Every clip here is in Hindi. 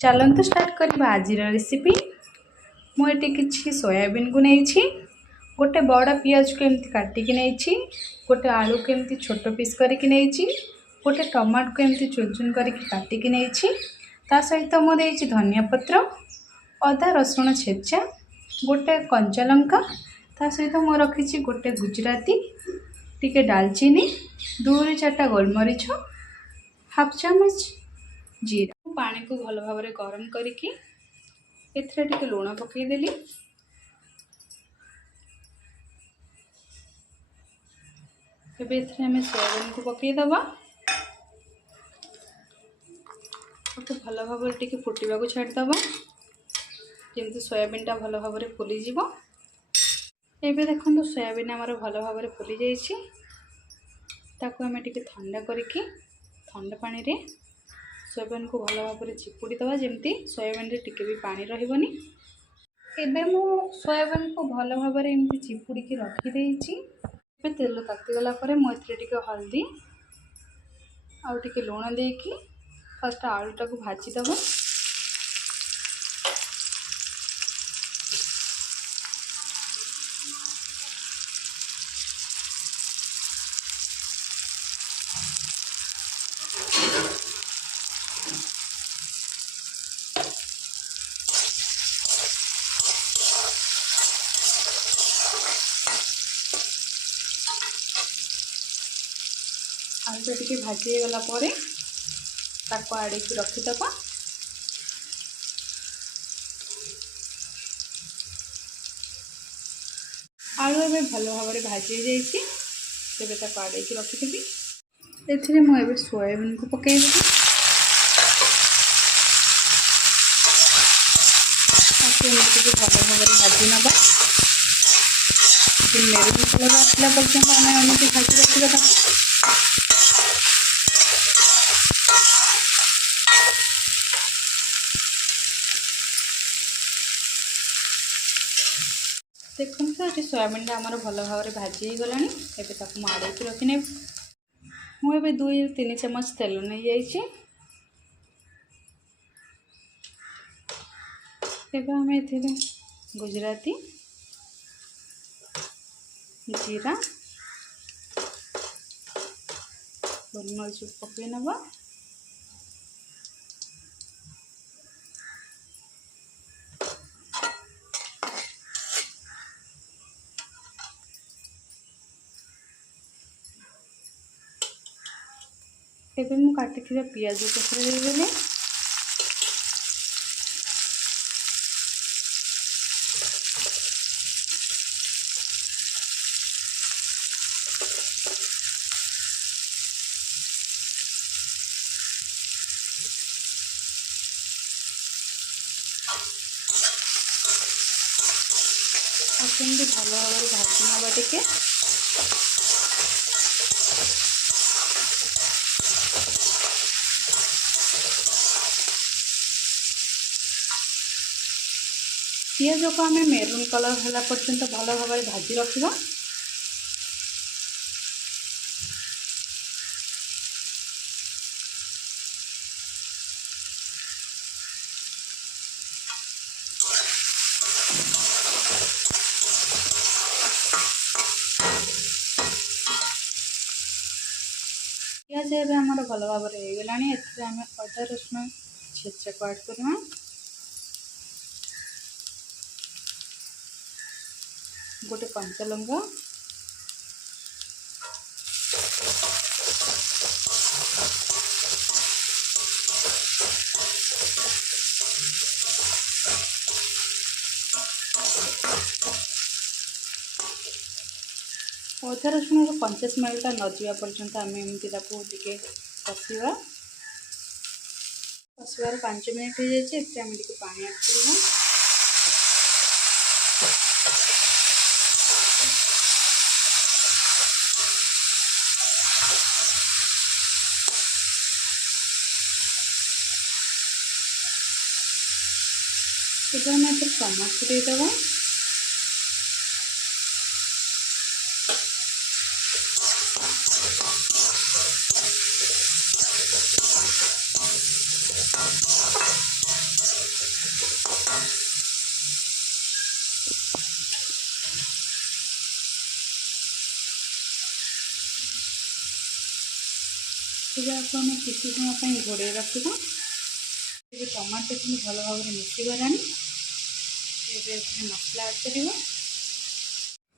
चलते स्टार्ट करवा आज रेसिपी। मुझे किसी सोयाबीन को नहीं गोटे बड़ पियाज को एमती काटिकी नहीं गोटे आलू को एमती छोट पीस करके नहीं गोटे टमाटो को एमती चुन चुन करके काटिकी नहीं ता सहित मुझे धनिया पत्र अदा रसुण छेचा गोटे कंचा लंका ता सहित मु रखी गोटे गुजराती टिके डालचीनी 2-4टा गोलमरीच हाफ चामच जीरा पानी को भल भाव में गरम करके एथरे टिके लुण पकईदेली। एबे एथरे हमें सोयाबीन को पकईदबा भल भाव में टिके फुटवा को छाड़दबा जमती सोयाबीन टा भल भाव में फुलीज। एबे देखो सोयाबीन आमर भल भाव में फुली जाइए ताको हमें टिके ठंडा करके ठंडा पानी रे सोयाबीन को भल भाव में चिपुड़ी दवा जमती सोयाबीन रे टिके भी पानी रहिबनी। एबे मु सोयाबीन को भल भाव में एमती चिपुड़ी की रखी देइछि। एबे तेल ताती गला परे मु एथरे टिके हल्दी आउ टिके लुण देकी फर्स्ट आलूटा को भाजी दबा। आलू टिके भाजी गला परे ताको आड़े की रखीदबा। आलू एबे भल भाव में भाजी जाइए तेरे ताको आड़े की रखीदेवी। एथिरे मु एबे सोयाबीन को पकेइबी भल भाव में भाजी नवा मेरून कलर आसला पर्यंत आम एमती भाजी रखा। देखो ये सोयाबीन आमर भल भाव में भाजी गला एबे ताको आड़े की रखने मुझे 2-3 चम्मच तेल नहीं जाइए। एबे हमें एथिरे गुजराती जीरा गोलमरीच पकई नवा। एबे मु काटी पियाज पत्र देदेली। भल भाव में भाजी नवा टिके पियाज को आम मेरून कलर है पर्यंत भल भाव में भाजी रखा। पियाज एबे हमर भल भाव में हो गलानी। एथरे आम अदा रसुण छेचा को ऐड करवा। गोटे कंचा लंका अदा रसुण कंचा स्मेलटा न जावा पर्यंत आम एमती टे कषा। कषार 5 मिनट हो जाए आम टे पानी ऐड करवा। इधर मैं टमाटर देदेव। ଏବେ ଆକୁ ଆମେ କିଛି ସମୟ ପାଇଁ ଘୋଡ଼େଇ ରଖିବା। ଏବେ ଟମାଟୋ କିନ୍ତୁ ଭଲ ଭାବରେ ମିଶିଗଲାଣି। ଏବେ ଏଥିରେ ମସଲା ଆଡ୍ କରିବା।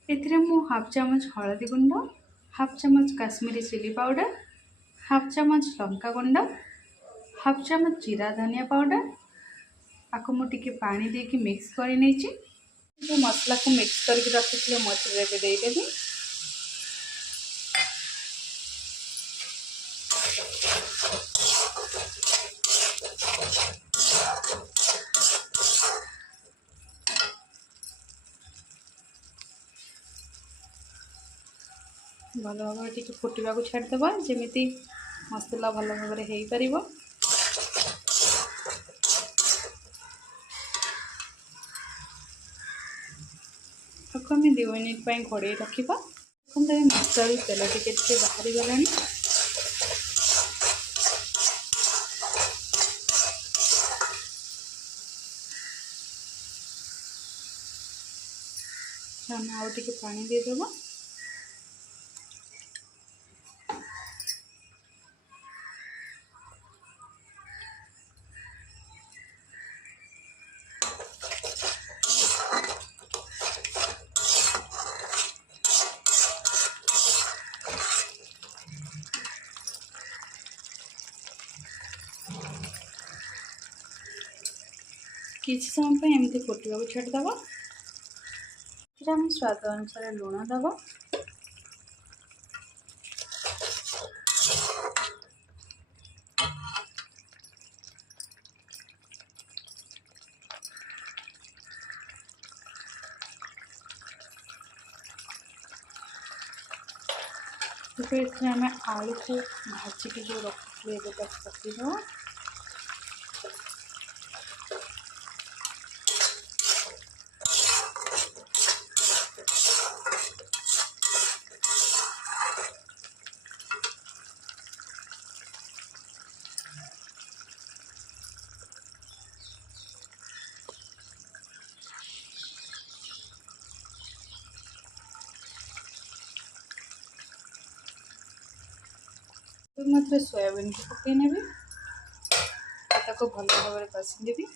ଏଥିରେ ମୁଁ ହାଫ୍ ଚାମଚ ହଳଦୀ ଗୁଣ୍ଡ, ହାଫ୍ ଚାମଚ କାଶ୍ମୀରୀ ଚିଲି ପାଉଡ଼ର, हाफ चामच लंका गुंड, हाफ चामच जीरा धनिया पाउडर आपको मुझे पानी देके मिक्स कर जो मसला को मिक्स करके रखी मटर देदेवी। भल भाव टी फुटा को छाड़देवा जमी मसला भल भाव हो पार। आम 2 मिनिट घोड़े रखा। मसला तेल टिके बाहरी गला। आउ टे पानी देदेव। किसी समय एमती फुटा को छाड़देव। स्वाद अनुसार लुण दब। आम आलू को भाजिक जो रखी पकईदेव। मात्र सोयाबीन को पकई नेबी। ताको भल भाव कषिदेवी।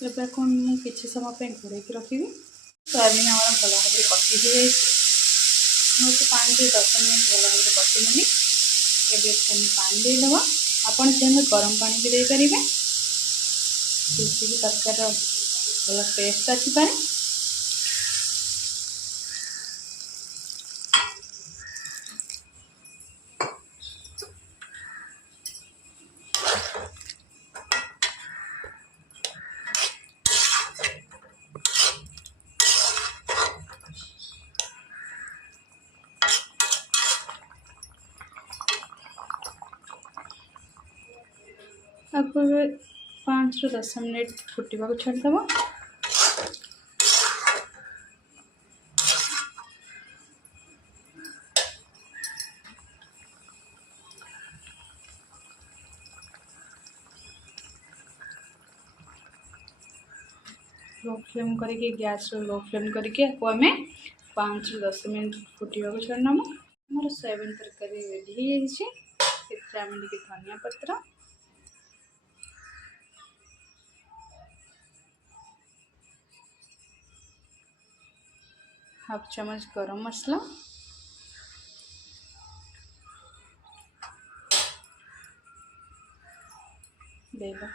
एवं कौन किसी समय घोड़े रखी। सोयाबीन आम भल भाव कषि जाए 5-10 मिनट भल भाव कषिनेली। एवं पानी देदेव। आपड़ चाहे गरम पानी भी देपारे जिससे तरकार भल टेस्ट आसपे। आपको 5-10 मिनट फुटा को छाड़देव। लो फ्लेम करके गैस लो फ्लेम करके आम 5-10 मिनट फुटा को छाड़ना। मोर सोयाबीन तरकारी रेडी हो धनिया पत्र, हाफ चम्मच गरम मसला, देदेव।